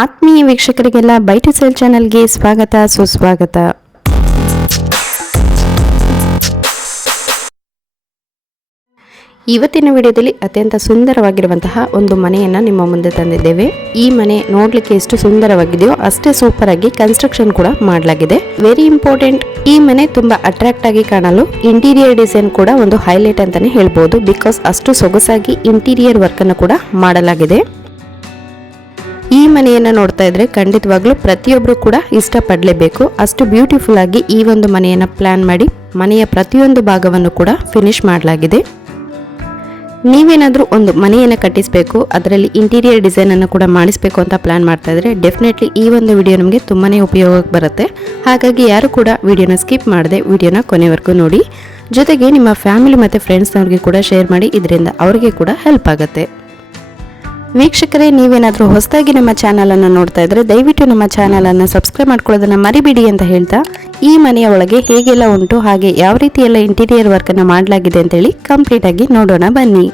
ಆತ್ಮೀಯ ವೀಕ್ಷಕರಿಗೆಲ್ಲ by two sale ಚಾನೆಲ್ಗೆ ಸ್ವಾಗತ ಸುಸ್ವಾಗತ. ಇವತ್ತಿನ ವಿಡಿಯೋದಲ್ಲಿ ಅತ್ಯಂತ ಸುಂದರವಾಗಿರುವಂತಹ ಒಂದು ಮನೆಯನ್ನು ನಿಮ್ಮ ಮುಂದೆ ತಂದಿದ್ದೇವೆ. ಈ ಮನೆ ನೋಡಲಿಕ್ಕೆ ಎಷ್ಟು ಸುಂದರವಾಗಿದೆಯೋ ಅಷ್ಟೇ ಸೂಪರ್ ಆಗಿ ಕನ್ಸ್ಟ್ರಕ್ಷನ್ ಕೂಡ ಮಾಡಲಾಗಿದೆ. ವೆರಿ ಇಂಪಾರ್ಟೆಂಟ್, ಈ ಮನೆ ತುಂಬಾ ಅಟ್ರಾಕ್ಟ್ ಆಗಿ ಕಾಣಲು ಇಂಟೀರಿಯರ್ ಡಿಸೈನ್ ಕೂಡ ಒಂದು ಹೈಲೈಟ್ ಅಂತಾನೆ ಹೇಳ್ಬೋದು. ಬಿಕಾಸ್ ಅಷ್ಟು ಸೊಗಸಾಗಿ ಇಂಟೀರಿಯರ್ ವರ್ಕ್ ಅನ್ನು ಕೂಡ ಮಾಡಲಾಗಿದೆ. ಈ ಮನೆಯನ್ನು ನೋಡ್ತಾ ಇದ್ರೆ ಖಂಡಿತವಾಗ್ಲೂ ಪ್ರತಿಯೊಬ್ಬರು ಕೂಡ ಇಷ್ಟಪಡಲೇಬೇಕು. ಅಷ್ಟು ಬ್ಯೂಟಿಫುಲ್ ಆಗಿ ಈ ಒಂದು ಮನೆಯನ್ನು ಪ್ಲಾನ್ ಮಾಡಿ ಮನೆಯ ಪ್ರತಿಯೊಂದು ಭಾಗವನ್ನು ಕೂಡ ಫಿನಿಶ್ ಮಾಡಲಾಗಿದೆ. ನೀವೇನಾದರೂ ಒಂದು ಮನೆಯನ್ನು ಕಟ್ಟಿಸಬೇಕು, ಅದರಲ್ಲಿ ಇಂಟೀರಿಯರ್ ಡಿಸೈನ್ ಅನ್ನು ಕೂಡ ಮಾಡಿಸಬೇಕು ಅಂತ ಪ್ಲಾನ್ ಮಾಡ್ತಾ ಇದ್ರೆ ಡೆಫಿನೆಟ್ಲಿ ಈ ಒಂದು ವಿಡಿಯೋ ನಮಗೆ ತುಂಬಾನೇ ಉಪಯೋಗಕ್ಕೆ ಬರುತ್ತೆ. ಹಾಗಾಗಿ ಯಾರು ಕೂಡ ವಿಡಿಯೋನ ಸ್ಕಿಪ್ ಮಾಡದೆ ವಿಡಿಯೋನ ಕೊನೆವರೆಗೂ ನೋಡಿ. ಜೊತೆಗೆ ನಿಮ್ಮ ಫ್ಯಾಮಿಲಿ ಮತ್ತು ಫ್ರೆಂಡ್ಸ್ನವ್ರಿಗೆ ಕೂಡ ಶೇರ್ ಮಾಡಿ, ಇದರಿಂದ ಅವರಿಗೆ ಕೂಡ ಹೆಲ್ಪ್ ಆಗುತ್ತೆ. ವೀಕ್ಷಕರೇ, ನೀವೇನಾದರೂ ಹೊಸದಾಗಿ ನಮ್ಮ ಚಾನಲನ್ನು ನೋಡ್ತಾ ಇದ್ರೆ ದಯವಿಟ್ಟು ನಮ್ಮ ಚಾನಲನ್ನು ಸಬ್ಸ್ಕ್ರೈಬ್ ಮಾಡ್ಕೊಳ್ಳೋದನ್ನು ಮರಿಬೇಡಿ ಅಂತ ಹೇಳ್ತಾ, ಈ ಮನೆಯ ಒಳಗೆ ಹೇಗೆಲ್ಲ ಉಂಟು ಹಾಗೆ ಯಾವ ರೀತಿ ಎಲ್ಲ ಇಂಟೀರಿಯರ್ ವರ್ಕನ್ನು ಮಾಡಲಾಗಿದೆ ಅಂತೇಳಿ ಕಂಪ್ಲೀಟ್ ಆಗಿ ನೋಡೋಣ ಬನ್ನಿ.